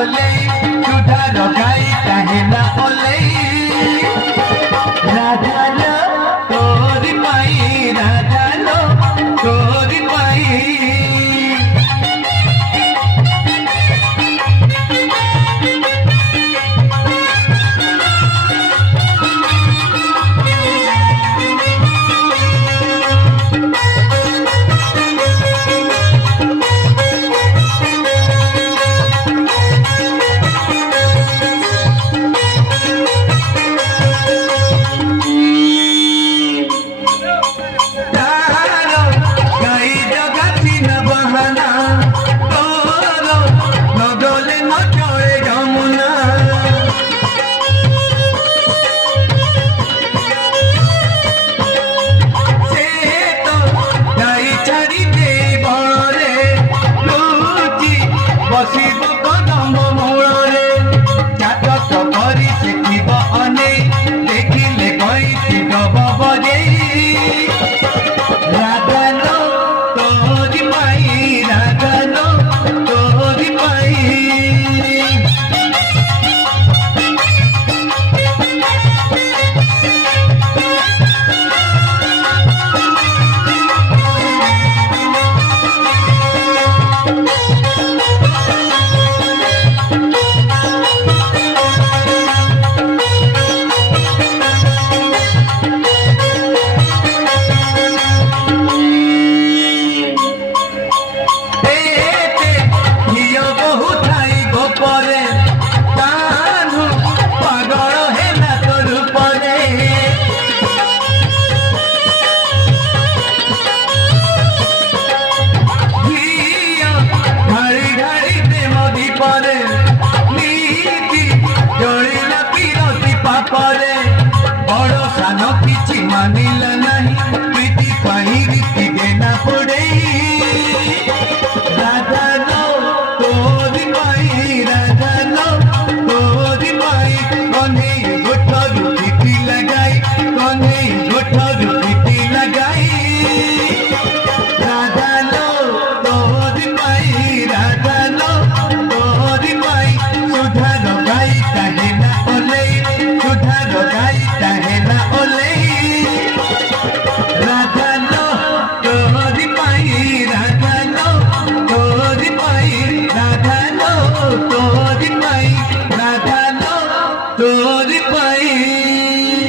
ओले सुधार गाई काहे ना ओले राधा लो तोरी माई राधा लो तोरी माई बसिब कदम मूଳରେ ଚାଟ କରି ଦେଖିବ ଅନେଇ ଦେଖିଲେ କହିଛି ଦବ ବଜେଇ ରାଧା ଲୋ ତୋରି ପାଇଁ ରାଧା ଲୋ ତୋରି ପାଇଁ पापरे बड़ सान किछि मानिला नहीं प्रीति पाई रीति देना पड़े राधा लो तोरी पाई राधा लो तोरी पाई कने गोठरू प्रीति लगाई कने गोठरू प्रीति लगाई राधा लो तोरी पाई राधा लो तोरी पाई सुधार गाई काहे ना ओले सुधार गाई काहे